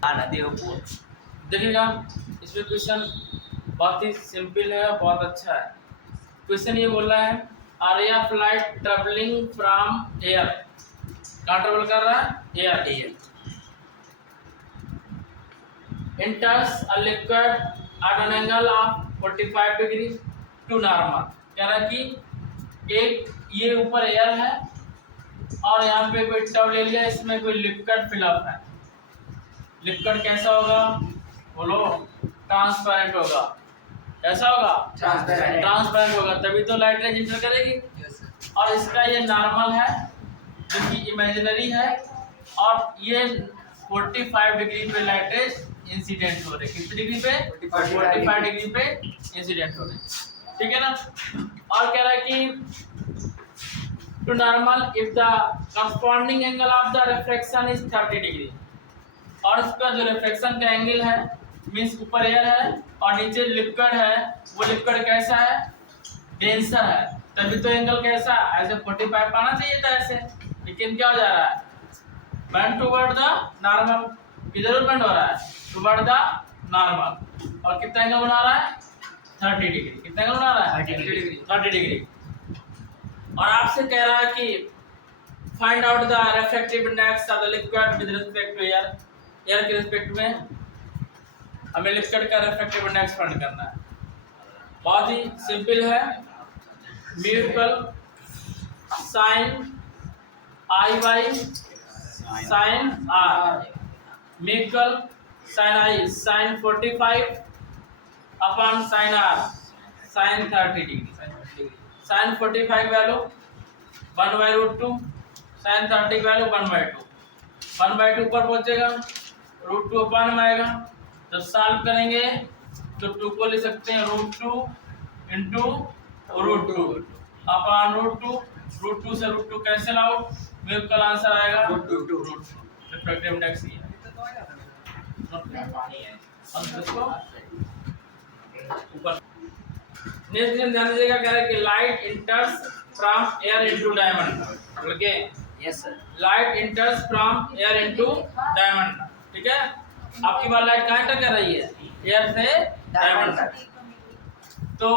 देखिएगा, इसमें क्वेश्चन बहुत ही सिंपल है, बहुत अच्छा है। क्वेश्चन ये बोल रहा है, ray of light travelling from air, कहाँ ट्रेवल कर रहा है? Air. enters a liquid at an angle of 45 degree to normal. कह रहा है कि एक ये ऊपर एयर है और यहाँ पे कोई टब ले लिया, इसमें कोई लिक्विड फिलअप है। लिक्विड कैसा होगा? बोलो। ट्रांसपेरेंट होगा। कैसा होगा? ट्रांसपेरेंट होगा, तभी तो लाइट रेज इंटर करेगी। और इसका ये नॉर्मल है जो कि इमेजिनरी है, और ये 45 डिग्री पे लाइट रेज इंसिडेंट हो रहे। कितनी डिग्री पे? 45 डिग्री पे इंसिडेंट हो रहे। ठीक है ना। और कह रहा है कि to normal if the corresponding angle of the reflection is 30 degree, और इसका जो रिफ्लेक्शन का एंगल है, मींस ऊपर एयर है और नीचे लिक्विड है, वो लिक्विड कैसा है? डेंसर है, तभी तो एंगल कैसा? ऐसे 45 पाना चाहिए था ऐसे, लेकिन क्या हो जा रहा है? Bend toward the normal. किधर बेंड हो रहा है? Toward the normal. और कितना एंगल बना रहा है? 30 डिग्री। कितना एंगल बना रहा है? 30 डिग्री। और आपसे कह रहा है कि find out the refractive index of the liquid with respect to air. Air के रिस्पेक्ट में हमें लिक्विड का रिफ्रैक्टिव इंडेक्स फाइंड करना है। बहुत ही सिंपल है। म्यूकल sine I by sine R, म्यूकल sine I sine 45 upon sine R sine 30 degree. Sine 45 value 1/√2, sine 30 value 1/2। 1/2 ऊपर पहुंचेगा, √2 अपॉन में आएगा। जब सॉल्व करेंगे तो 2 को ले सकते हैं √2 इंटू √2 अपॉन √2। √2 से √2 कैंसिल आउट, म्यूकल आंसर आएगा √2। रिफ्रैक्टिव इंडेक्स ये ऊपर। नेक्स्ट ध्यान दीजिएगा, कह रहा है कि light इंटर्स from air into diamond. Okay, yes sir. Light इंटर्स from air into diamond. ठीक है, आपकी बार लाइट कहाँ एंटर कर रही है? एयर से डायमंड तक। तो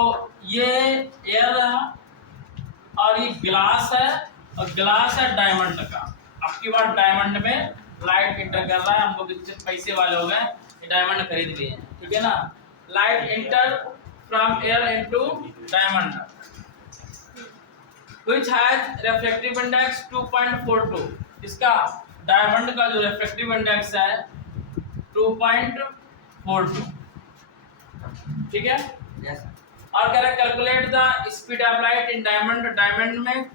ये एयर रहा और ये ग्लास है, और ग्लास है डायमंड का। आपकी बार डायमंड में लाइट इंटर कर रहा है। हम लोग इतने पैसे वाले हो गए, ये डायमंड खरीद लिए हैं। ठीक है ना। Light inter from air into diamond which has refractive index 2.42। इसका डायमंड का जो रिफ्रैक्टिव इंडेक्स है 2.42। ठीक है। यस। और कह रहा है calculate the speed of light in diamond. Diamond में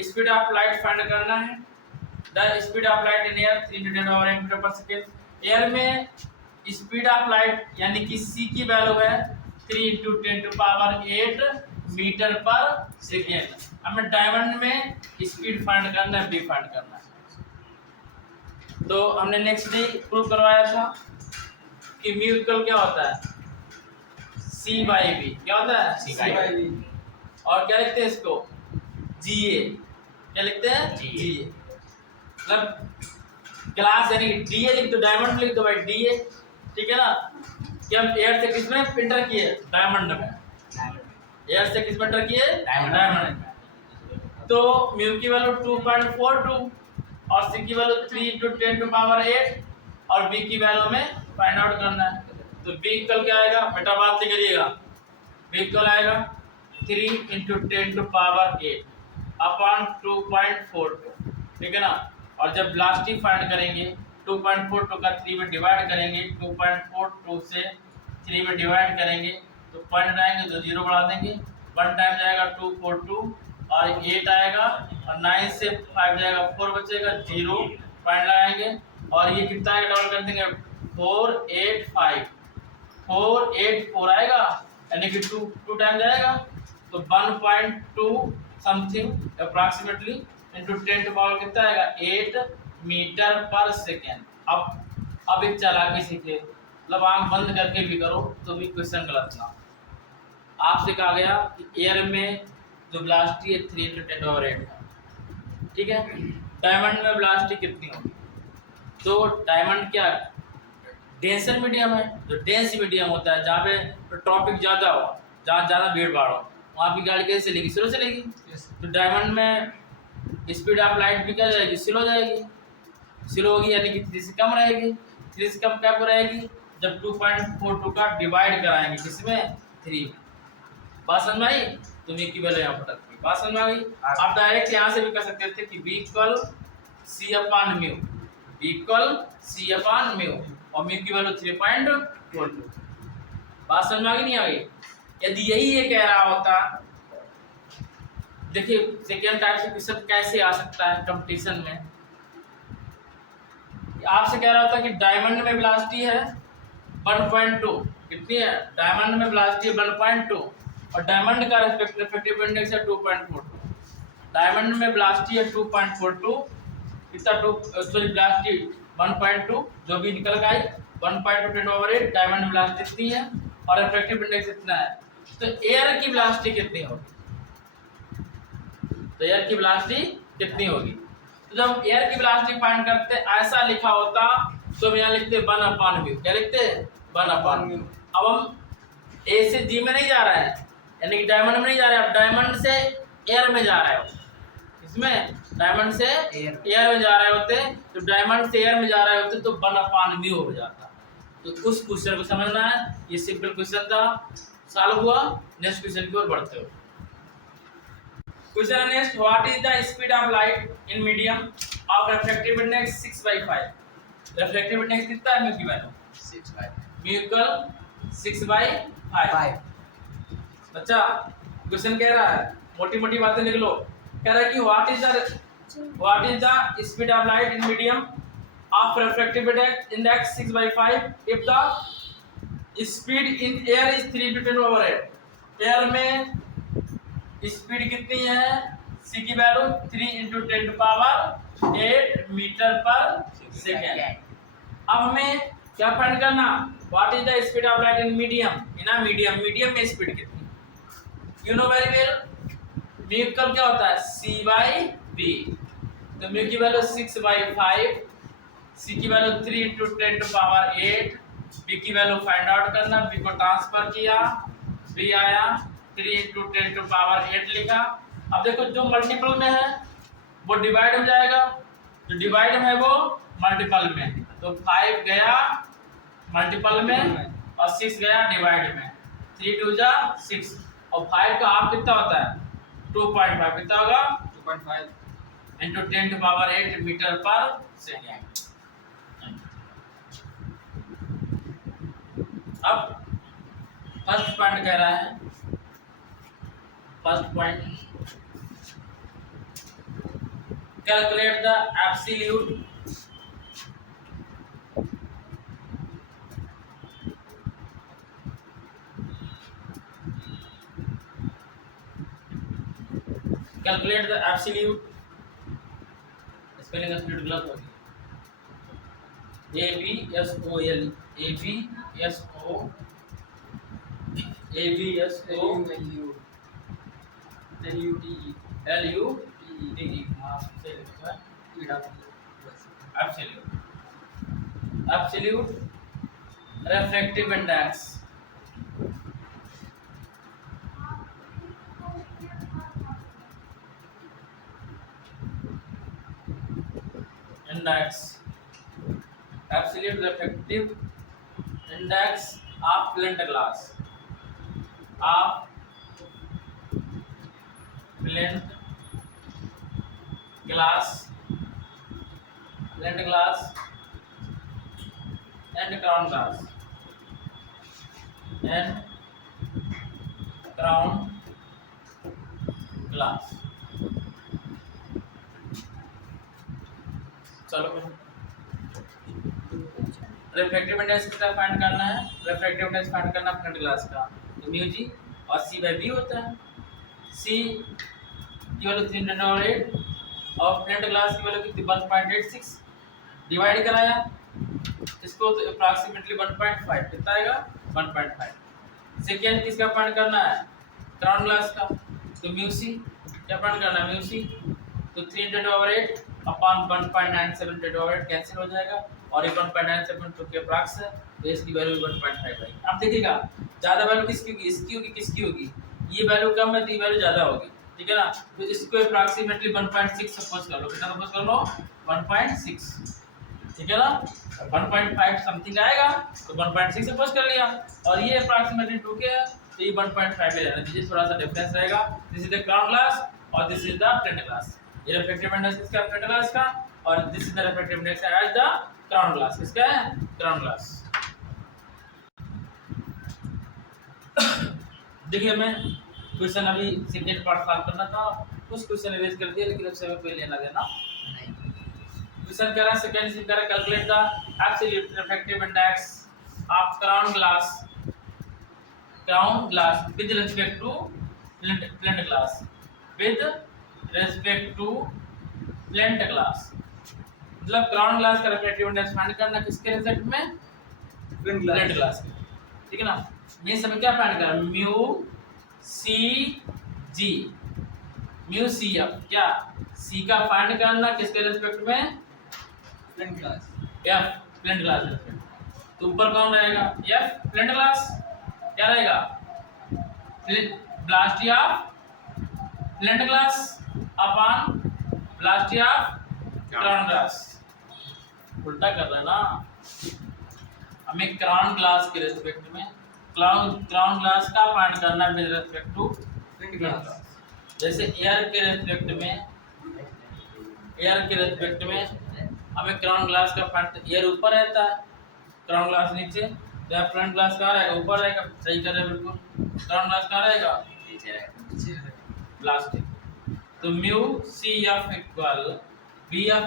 स्पीड ऑफ लाइट फाइंड करना है। The speed of light in air 310 metre per second. Air में स्पीड ऑफ लाइट यानी कि c की वैल्यू है 3 × 10⁸ मीटर पर सेकेंड। हमें डायमंड में स्पीड फाइंड करना है, बी फाइंड करना है। तो हमने नेक्स्ट डे प्रूव करवाया था कि म्यूकल क्या होता है? C/V। क्या होता है? C/V। और क्या लिखते हैं इसको? GA। क्या लिखते हैं? GA। मतलब ग्लास यानी DA लिख दो, डायमंड लिख दो भाई DA। ठीक है ना। कि हम एयर से किस में इंटर किए? डायमंड में। एयर से किस में इंटर किए? डायमंड में। तो म्यू की वैल्यू 2.42 और c की वैल्यू 3 × 10⁸ और b की वैल्यू में फाइंड आउट करना है। तो b कल क्या आएगा? बेटा बात से करिएगा। b कल आएगा 3 × 10⁸ अपॉन 2.42। ठीक है ना। और जब ब्लास्टी फाइंड करेंगे 2.42 का 3 में डिवाइड करेंगे, 2.42 से 3 में डिवाइड करेंगे तो पॉइंट आएंगे तो 0 बढ़ा देंगे। 1 टाइम जाएगा 242 और 8 आएगा, और 9 से 5 जाएगा 4 बचेगा 0 पॉइंट लगाएंगे। और ये कितना आएगा? डबल कर देंगे 485 484 आएगा, यानी कि 2 टाइम जाएगा तो 1.2 something approximately into 10 to power कितना आएगा? 8 मीटर पर सेकेंड। अब एक चालाकी सीखे, मतलब आंख बंद करके भी करो तो भी क्वेश्चन गलत ना। आपसे कहा गया कि एयर में जो ब्लास्टी है 3 × 10⁸ का। ठीक है। डायमंड में ब्लास्टी कितनी होगी? तो डायमंड क्या डेंसर मीडियम है, जो डेंस मीडियम होता है जहाँ पे ट्रॉफिक ज़्यादा हो, जहाँ ज़्यादा भीड़ भाड़ हो, वहाँ की गाड़ी कैसे चलेगी? स्लो चलेगी। तो डायमंड में स्पीड ऑफ लाइट भी क्या जाएगी? स्लो जाएगी। स्लो होगी यानी कि 3 से कम रहेगी। 3 से कम कब रहेगी? जब 2.42 का डिवाइड कराएंगे किसमें? 3। बात समझ में आई? तो v की वैल्यू यहाँ पर रखी। बात समझ में आ गई? आप डायरेक्ट यहाँ से भी कर सकते थे कि v equal c/μ, v equal c/μ और म्यू की वैल्यू 3.42। बात समझ में आ गई नहीं आ गई? यदि यही ये कह रहा होता, देखिए सेकेंड टाइप से क्वेश्चन कैसे आ सकता है कंपटीशन में। आपसे कह रहा होता कि डायमंड में वेलोसिटी है 1.2, कितनी है? डायमंड में वेलोसिटी 1.2 और डायमंड का रिफ्रैक्टिव इंडेक्स है 2.42। डायमंड में वेलोसिटी है 2.42, कितना वेलोसिटी 1.2 जो भी निकल गई 1.2 10⁸ डायमंड वेलोसिटी इतनी है और रिफ्रैक्टिव इंडेक्स इतना है। तो एयर की वेलोसिटी कितनी होगी? तो एयर की वेलोसिटी कितनी होगी? तो जब एयर की वेलोसिटी फाइंड करते ऐसा लिखा होता तो हम यहाँ लिखते 1/μ। क्या लिखते? 1/μ। अब हम ए से जी में नहीं जा रहा है, यानी कि डायमंड में नहीं जा रहे हैं, अब डायमंड से एयर में जा रहे हो। इसमें डायमंड से एयर में जा रहे होते, तो डायमंड से एयर में जा रहे होते तो 1/μ हो जाता। तो उस क्वेश्चन को समझना है। ये सिंपल क्वेश्चन था, सॉल्व हुआ। नेक्स्ट क्वेश्चन की ओर बढ़ते हो। Question next, what is the speed of light in medium of refractive index 6/5। Refractive index कितना है? म्यू की वैल्यू 6/5, म्यू इक्वल 6/5। बच्चा क्वेश्चन कह रहा है, मोटी मोटी बातें लिख लो। कह रहा है कि what is the speed of light in medium of refractive index 6/5 if the speed in air is 3 × 10⁸। Air में स्पीड कितनी है? c की वैल्यू 3 × 10⁸ मीटर पर सेकेंड। अब हमें क्या फाइंड करना? What is the speed of light in medium. In medium में speed कितनी? You know very well, mu equal क्या होता है? c/v। तो म्यू की वैल्यू 6/5, c की वैल्यू 3 × 10⁸, v की वैल्यू फाइंड आउट करना। v को ट्रांसफर किया, v आया 3 × 10⁸ लिखा। अब देखो जो मल्टीपल में है वो डिवाइड हो जाएगा, जो डिवाइड में है वो मल्टीपल में। तो 5 गया मल्टीपल में और 6 गया डिवाइड में। 3 × 2 = 6 और 5 का हाफ कितना होता है? 2.5। कितना होगा? 2.5 × 10⁸ मीटर पर सेकेंड। अब फर्स्ट पॉइंट कह रहा है, first point, calculate the absolute spelling absolute गलत हो गई। Absolute refractive index. Absolute refractive index of flint glass, and crown glass। चलो रिफ्रैक्टिव इंडेक्स कितना फाइंड करना है? रिफ्रैक्टिव इंडेक्स फाइंड करना फ्रंट ग्लास का, तो म्यू जी और c/v होता है। c की वैल्यू 3 × 10⁸ और फ्रंट ग्लास की वैल्यू कितनी? 1.86। डिवाइड कराया इसको तो अप्रॉक्सीमेटली 1.5 कितना आएगा? 1.5। सेकेंड किसका फाइंड करना है? क्राउन ग्लास का, तो म्यू c क्या फाइंड करना है? म्यू c तो 3 × 10⁸ अपॉन 1.97 × 10⁸ कैंसिल हो जाएगा और ये 1.972 के अप्रॉक्स है, तो इसकी वैल्यू 1.5 आएगी। अब देखिएगा ज़्यादा वैल्यू किसकी होगी, इसकी होगी, किसकी होगी, ये वैल्यू कम है तो ये वैल्यू ज़्यादा होगी, ठीक है ना। तो इसको अप्रॉक्सीमेटली 1.6 सपोज कर लो, कितना सपोज कर लो 1.6, ठीक है ना। 1.5 समथिंग आएगा तो 1.6 सपोज कर लिया, और ये अप्रॉक्सीमेटली 2 के है तो ये 1.5 ले जाना, ये थोड़ा सा डिफरेंस रहेगा। This is the crown glass और this is the plane glass, ये रिफ्रैक्टिव इंडेक्स किसका, प्लेन ग्लास का, और this is the refractive index as the crown glass, किसका है, क्राउन ग्लास। देखिए मैं क्वेश्चन अभी सेकंड पार्ट सॉल्व करना था, कुछ क्वेश्चन रिवाइज कर दिया, लेकिन अब समय कोई लेना देना नहीं। क्वेश्चन कह रहा है सेकंड से कह रहा है calculate the absolute refractive index of crown glass with respect to flint glass, with respect to flint glass, मतलब क्राउन ग्लास का रिफ्रैक्टिव इंडेक्स फाइंड करना किसके रिस्पेक्ट में, फ्लिंट ग्लास के, ठीक है ना। मैं समय क्या फाइंड कर रहा हूं, म्यू सी एफ, क्या सी का फाइंड करना किसके रिस्पेक्ट में, flint glass, F flint glass respect. तो ऊपर कौन रहेगा, एफ फ्लिंट ग्लास, क्या रहेगा, velocity of flint glass upon velocity of crown glass, उल्टा कर रहे हैं ना। हमें क्राउन ग्लास के रिस्पेक्ट में क्राउन ग्लास का फाइंड करना with respect to flint glass. जैसे एयर के रिस्पेक्ट में हमें क्राउन ग्लास का फाइंड, एयर ऊपर रहता है, क्राउन ग्लास नीचे, जब फ्रंट ग्लास कहाँ रहेगा, ऊपर रहेगा, सही कर रहे हैं बिल्कुल। क्राउन ग्लास कहाँ रहेगा, नीचे रहेगा, प्लास्टिक। तो mu C F equal B F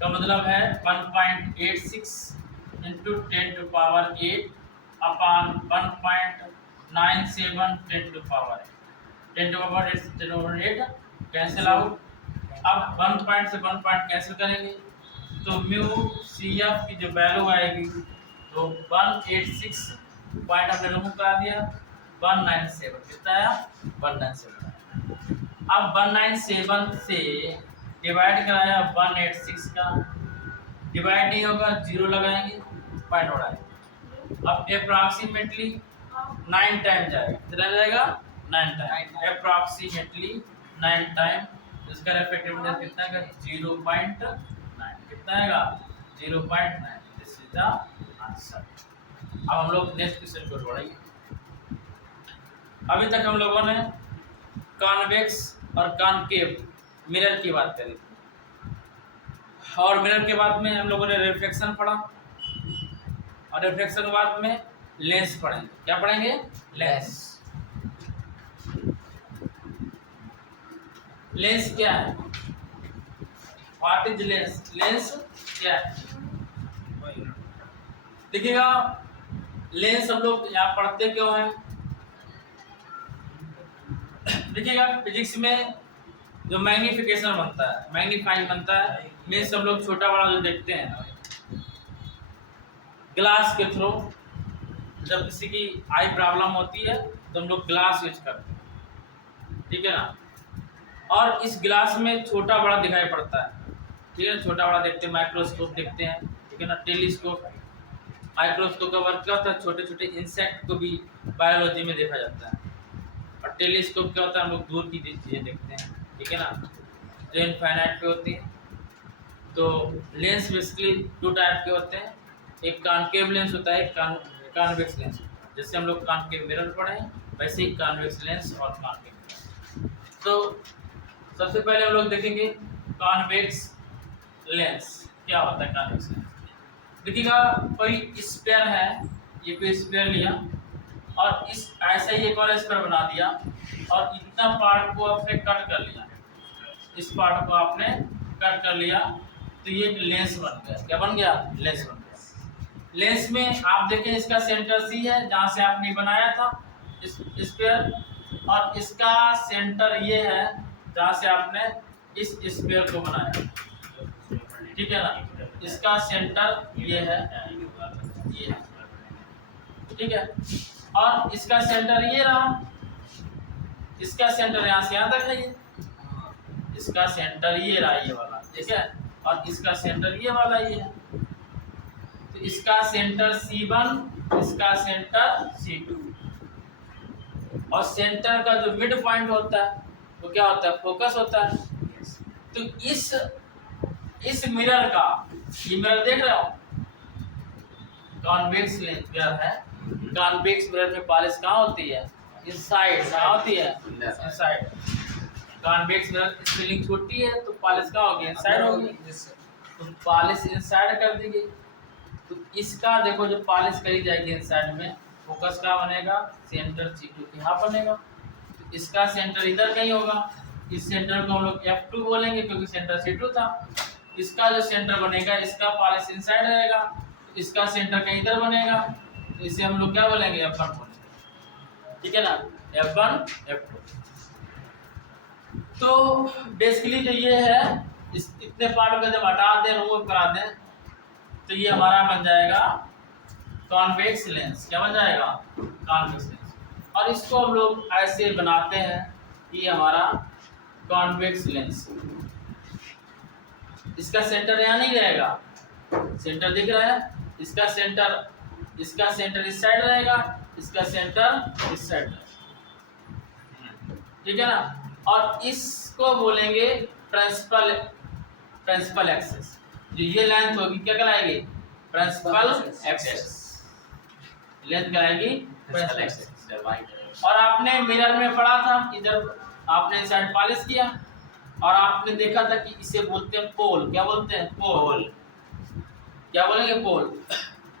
का मतलब है 1.86 into 10 to power 8 upon 1.97 10 to power 8 cancel out. अब 1 पॉइंट से 1 पॉइंट कैंसिल करेंगे तो म्यू सी एफ की जो वैल्यू आएगी तो 186 पॉइंट हमने रिमूव करा दिया, 197 कितना आया, 197। अब 197 से डिवाइड कराया 186 का, डिवाइड नहीं होगा, जीरो लगाएंगे, पॉइंट उड़ाएंगे। अब अप्रॉक्सीमेटली 9 टाइम जाएगा, कितना जाएगा, 9 टाइम, अप्रॉक्सीमेटली 9 टाइम। इसका रिफ्रैक्टिव इंडेक्स कितना है, 0.9, कितना आएगा, 0.9। This is the answer. अब हम लोग नेक्स्ट क्वेश्चन को बढ़ेंगे। अभी तक हम लोगों ने कॉन्वेक्स और कॉनकेव मिरर की बात करी, और मिरर के बाद में हम लोगों ने रिफ्लेक्शन पढ़ा, और रिफ्लेक्शन के बाद में लेंस पढ़ेंगे। क्या पढ़ेंगे, लेंस। लेंस क्या है, व्हाट इज लेंस, लेंस क्या है, देखिएगा लेंस हम लोग यहाँ पढ़ते क्यों हैं, देखिएगा फिजिक्स में जो मैग्नीफिकेशन बनता है, मैग्नीफाइंग बनता है, मीन्स हम लोग छोटा बड़ा जो देखते हैं ग्लास के थ्रू, जब किसी की आई प्रॉब्लम होती है तो हम लोग ग्लास यूज करते हैं, ठीक है ना। और इस ग्लास में छोटा बड़ा दिखाई पड़ता है, ठीक है, छोटा बड़ा देखते हैं, माइक्रोस्कोप देखते हैं, ठीक है ना, टेलीस्कोप। माइक्रोस्कोप का वर्क क्या होता है, छोटे छोटे इंसेक्ट को भी बायोलॉजी में देखा जाता है, और टेलीस्कोप क्या होता है, हम लोग दूर की चीज़ें देखते हैं, ठीक है ना, जो इनफाइनाइट पे होती हैं। तो लेंस बेसिकली 2 टाइप के होते हैं, एक कॉनकेव लेंस होता है, एक कॉन्वेक्स लेंस। जैसे हम लोग कॉनकेव मिरर पढ़े हैं, वैसे ही कॉन्वेक्स लेंस और कॉनकेव लेंस। तो सबसे पहले हम लोग देखेंगे कॉन्वेक्स लेंस क्या होता है। कॉन्वेक्स लेंस देखिएगा, कोई स्फीयर है, ये कोई स्फीयर लिया और इस ऐसा ही एक और स्फीयर बना दिया, और इतना पार्ट को आपने कट कर लिया, इस पार्ट को आपने कट कर लिया, तो ये एक लेंस बन गया। क्या बन गया, लेंस बन गया। लेंस में आप देखें इसका सेंटर सी है, जहाँ से आपने बनाया था इस स्फीयर, और इसका सेंटर ये है जहाँ से आपने इस स्फीयर को बनाया, ठीक है ना। इसका सेंटर ये है, ये है, ठीक है, और इसका सेंटर ये रहा, इसका सेंटर यहाँ से यहाँ तक है, ये इसका सेंटर ये रहा, ये वाला, ठीक है। और इसका सेंटर ये वाला ही है। तो इसका सेंटर C1, इसका सेंटर C2, और सेंटर का जो मिड पॉइंट होता है वो क्या होता है, फोकस होता है। तो इस मिरर का, ये मिरर देख रहे हो, कॉन्वेक्स मिरर है। कॉन्वेक्स मिरर में पॉलिश कहाँ होती है, इनसाइड। कहाँ होती है, इनसाइड। कॉन्वेक्स मिरर स्पेलिंग छोटी है तो पॉलिश कहाँ होगी, इनसाइड होगी। तो पॉलिश इनसाइड कर दी गई। तो इसका देखो जो पॉलिश करी जाएगी इनसाइड में, फोकस कहाँ बनेगा, सेंटर C2 यहाँ बनेगा। तो इसका सेंटर इधर कहीं होगा। इस सेंटर को हम लोग F2 बोलेंगे क्योंकि सेंटर C2 था। इसका जो सेंटर बनेगा, इसका पॉलिश इनसाइड रहेगा, तो इसका सेंटर कहीं इधर बनेगा। तो इसे हम लोग क्या बोलेंगे, F1 बोलेंगे। ठीक है ना, F1 F2। तो बेसिकली जो ये है, इस इतने पार्ट को जब हटा दें, रिमूव करा दें, तो ये हमारा बन जाएगा कॉन्वेक्स लेंस। क्या बन जाएगा, कॉन्वेक्स लेंस। और इसको हम लोग ऐसे बनाते हैं कि हमारा कॉन्वेक्स लेंस, इसका सेंटर यहाँ नहीं रहेगा, सेंटर दिख रहा है, इसका सेंटर इस साइड रहेगा, इसका सेंटर इस साइड रहेगा। ठीक है ना। और इसको बोलेंगे प्रिंसिपल एक्सिस। जो ये लेंथ होगी क्या कहलाएगी, प्रिंसिपल एक्सिस। लेंथ कहलाएगी प्रिंसिपल एक्सिस। और आपने मिरर में पढ़ा था कि जब आपने साइड पॉलिश किया और आपने देखा था कि इसे बोलते हैं पोल। क्या बोलते हैं, पोल। क्या बोलेंगे, पोल।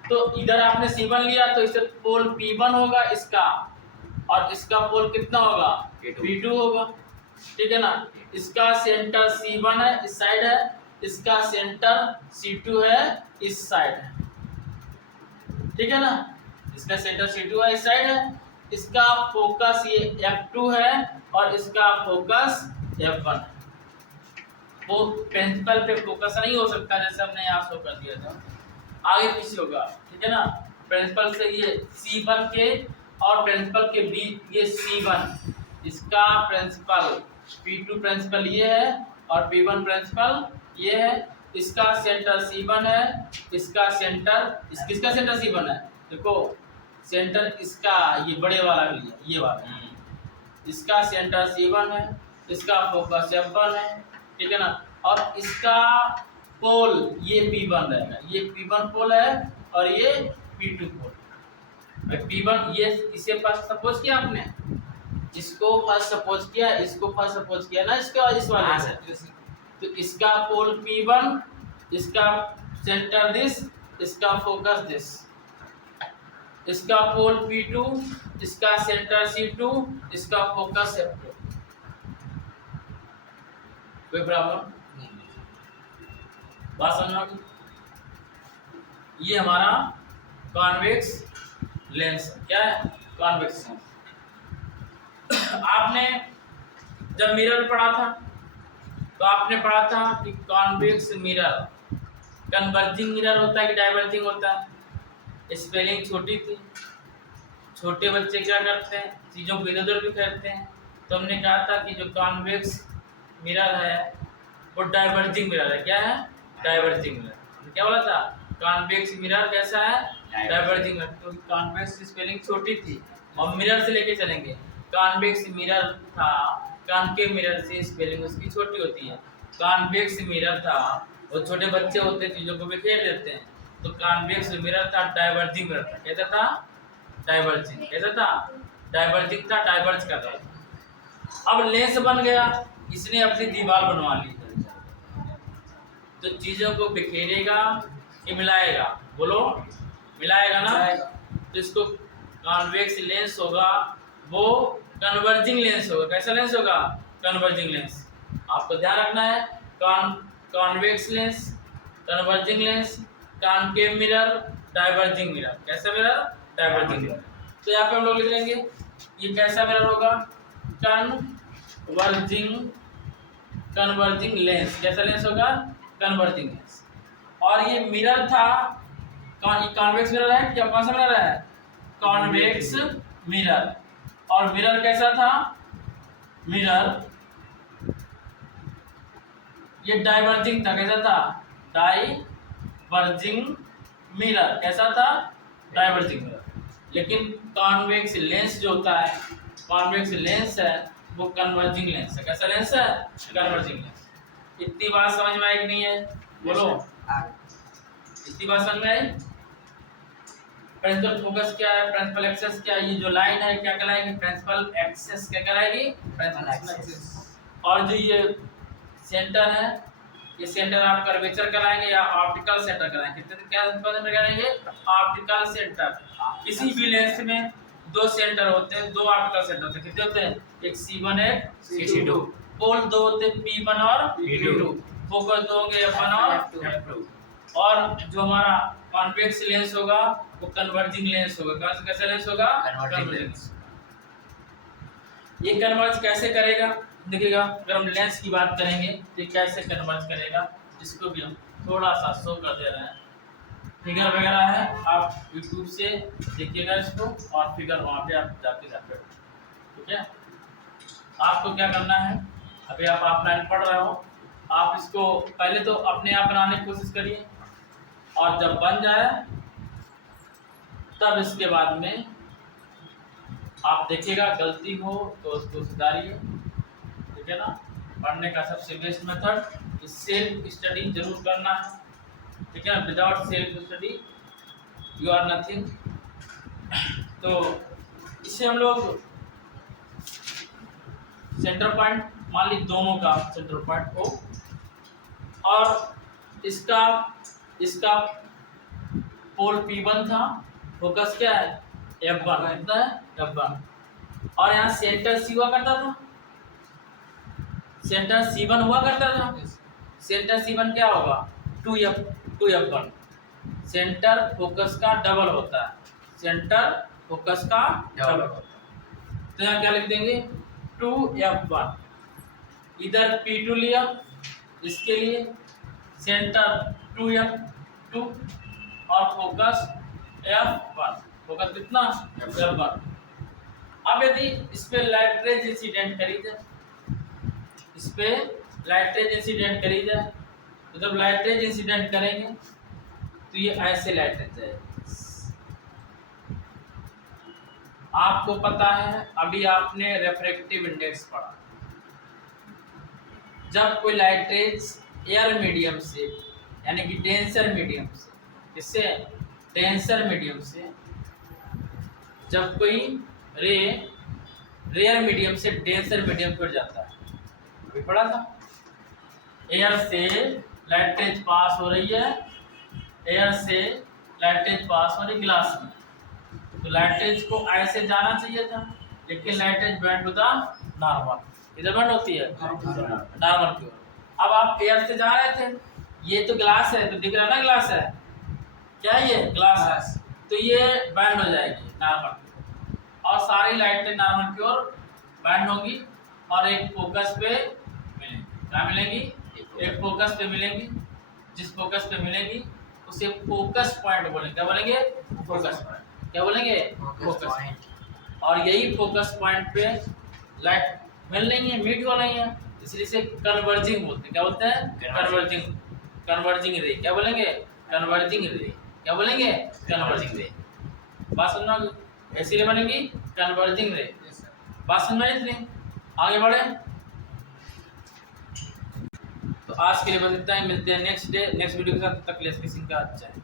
तो इधर आपने C1 लिया तो इसे पोल P1 होगा इसका, और इसका पोल कितना होगा, P2 होगा। ठीक है ना। इसका सेंटर C1 है, इस साइड है, इसका सेंटर C2 है, इस साइड है। ठीक है ना। इसका सेंटर C2 है, इस साइड है, इसका फोकस ये F2 है और इसका फोकस F1 है। वो प्रिंसिपल पे फोकस नहीं हो सकता, जैसे हमने यहाँ शो कर दिया था, आगे पीछे होगा। ठीक है ना। प्रिंसिपल से ये C1 के और प्रिंसिपल के बीच ये C1, इसका प्रिंसिपल P2 प्रिंसिपल ये है और P1 प्रिंसिपल ये है। इसका सेंटर C1 है, इसका सेंटर किसका सेंटर C1 है, देखो सेंटर इसका ये बड़े वाला लिया, ये वाला, इसका सेंटर C1 है, इसका फोकस F1 है। ठीक है ना। और इसका पोल ये P1 रहेगा, ये P1 पोल है और ये P2 पोल। P1 ये इसे फर्स्ट सपोज किया आपने, इसको फर्स्ट सपोज किया, इसको फर्स्ट सपोज किया ना, इसका इस वाले से। तो इसका पोल P1, इसका सेंटर दिस, इसका फोकस दिस, इसका पोल P2, इसका सेंटर C2, इसका फोकस F2। कोई प्रॉब्लम नहीं, बात समझ में आ गई। ये हमारा कॉन्वेक्स लेंस है। क्या है, कॉन्वेक्स लेंस। आपने जब मिरर पढ़ा था तो आपने पढ़ा था कि कॉन्वेक्स मिरर कन्वर्जिंग मिरर होता है कि डाइवर्जिंग होता है। स्पेलिंग छोटी थी, छोटे बच्चे क्या करते हैं, चीज़ों को इधर उधर भी करते हैं। तो हमने कहा था कि जो कॉन्वेक्स मिरर है वो डाइवर्जिंग मिरर है। क्या है, डाइवर्जिंग मिरर। क्या बोला था, कॉन्वेक्स मिरर कैसा है, डाइवर्जिंग मिरर। तो कॉन्वेक्स स्पेलिंग छोटी थी और मिरर से लेके चलेंगे। कॉन्वेक्स मिरर था, कॉन्केव मिरर से स्पेलिंग उसकी छोटी होती है। कॉन्वेक्स मिरर था, वो छोटे बच्चे होते हैं चीज़ों को बिखेर देते हैं। तो कॉन्वेक्स मिरर था, डाइवर्जिंग मिरर था। कैसा था, डाइवर्जिंग। कैसा था, डाइवर्जिंग था, डाइवर्ज कर रहा था। अब लेंस बन गया, इसने अपनी दीवार बनवा ली। तो चीज़ों को बिखेरेगा कि मिलाएगा, बोलो, मिलाएगा ना। तो इसको कॉन्वेक्स लेंस होगा, वो कन्वर्जिंग लेंस होगा। कैसा लेंस होगा, कन्वर्जिंग लेंस। आपको ध्यान रखना है, convex lens, converging lens, concave mirror, diverging mirror. कैसा मिरर, डाइवर्जिंग मिरर। तो यहाँ पे हम लोग लिख लेंगे ये कैसा मिरर होगा, कन्वर्जिंग लेंस। कैसा लेंस होगा, कन्वर्जिंग लेंस। और ये मिरर था, कॉन्वेक्स मिरर है क्या, कौन सा मिरर है, कॉन्वेक्स मिरर। और मिरर कैसा था, मिरर ये डाइवर्जिंग था, कैसा था? डाइवर्जिंग मिरर, कैसा था? Diverging mirror. लेकिन कॉन्वेक्स लेंस जो होता है, कॉन्वेक्स लेंस है वो कन्वर्जिंग लेंस है। कैसा लेंस है? Converging lens. इतनी बात समझ में आई कि नहीं है? बोलो, इतनी बात समझ में आई? प्रिंसिपल फोकस क्या है, प्रिंसिपल एक्सेस क्या है? ये जो लाइन है क्या कहलाएगी? Principal axis. क्या कहलाएगी? Principal axis. और जो ये सेंटर है, ये सेंटर आप कर्वेचर कराएंगे या ऑप्टिकल सेंटर कराएंगे? क्या सेंटर कराएंगे? Optical centre. किसी भी लेंस में दो सेंटर होते हैं, दो ऑप्टिकल सेंटर होते हैं। कितने होते हैं? एक C1 है, C2। पोल दो होते हैं, P1 और P2। फोकस दो होंगे, F1 और F2। और जो हमारा कॉन्वेक्स लेंस होगा वो कन्वर्जिंग लेंस होगा। कैसा लेंस होगा? Converging lens. ये कन्वर्ज कैसे करेगा देखिएगा। अगर हम लेंस की बात करेंगे तो कैसे कन्वर्ज करेगा, जिसको भी हम थोड़ा सा शो कर दे रहे हैं। फिगर वगैरह है, आप YouTube से देखिएगा इसको, और फिगर वहाँ पे आप जाके ठीक है। आपको क्या करना है, अभी आप ऑफलाइन पढ़ रहे हो, आप इसको पहले तो अपने आप बनाने की कोशिश करिए, और जब बन जाए तब इसके बाद में आप देखिएगा गलती हो तो उसको सुधारिए, ठीक है ना। पढ़ने का सबसे बेस्ट मेथड सेल्फ स्टडी जरूर करना है, ठीक है। Without self study you are nothing. तो इसे हम लोग सेंटर पॉइंट मान ली, दोनों का सेंटर पॉइंट हो, और इसका पोल P1 था, फोकस क्या है? F1। कितना है? F1। और यहाँ सेंटर C हुआ करता था, सेंटर C1 हुआ करता था। सेंटर C1 क्या होगा? 2F1। सेंटर फोकस का डबल होता है, सेंटर फोकस का डबल होता है। तो यहाँ क्या लिख देंगे? 2F1। इधर P2 लिया, इसके लिए सेंटर 2F2 और फोकस F1। फोकस कितना? F1। अब यदि इस पे लाइट रेज इंसिडेंट करी जाए, इस पे लाइट रेज इंसिडेंट करी जाए, तो जब लाइट रेज इंसिडेंट करेंगे तो ये ऐसे लाइट रेज है। आपको पता है, अभी आपने रिफ्रैक्टिव इंडेक्स पढ़ा, जब कोई लाइट रेज एयर मीडियम से, यानी कि डेंसर मीडियम से, इससे डेंसर मीडियम से जब कोई रे रेयर मीडियम से डेंसर मीडियम पर जाता है, अभी पढ़ा था, एयर से लाइट रेज पास हो रही है, एयर से लाइट रेज पास हो रही ग्लास में, तो लाइट रेज को ऐसे जाना चाहिए था, लेकिन light rays bend to the normal, इधर बैंड होती है नॉर्मल की ओर। अब आप एयर से जा रहे थे, ये तो ग्लास है, तो दिख रहा ना ग्लास है, क्या ये ग्लास है, तो ये बैंड हो जाएगी नॉर्मल की ओर, और सारी लाइटें नॉर्मल की ओर बैंड होंगी, और एक फोकस पे मिलेंगी। क्या मिलेंगी? एक फोकस पे मिलेंगी। जिस फोकस पे मिलेंगी उसे फोकस पॉइंट बोलेंगे। क्या बोलेंगे? Focus point. क्या बोलेंगे? Focus point. और यही फोकस पॉइंट पे लाइट मिल रही है, मीट हो रही है, इसलिए इसे कन्वर्जिंग बोलते हैं। क्या बोलते हैं? कन्वर्जिंग। Converging ray. क्या बोलेंगे? Converging ray. क्या बोलेंगे? Converging ray. बात सुनना, ऐसी रे बनेगी कन्वर्जिंग रे। बात सुनना, इसलिए आगे बढ़े। तो आज के लिए बस इतना ही, मिलते हैं नेक्स्ट वीडियो के साथ। तक के लिए किसी का अच्छा है।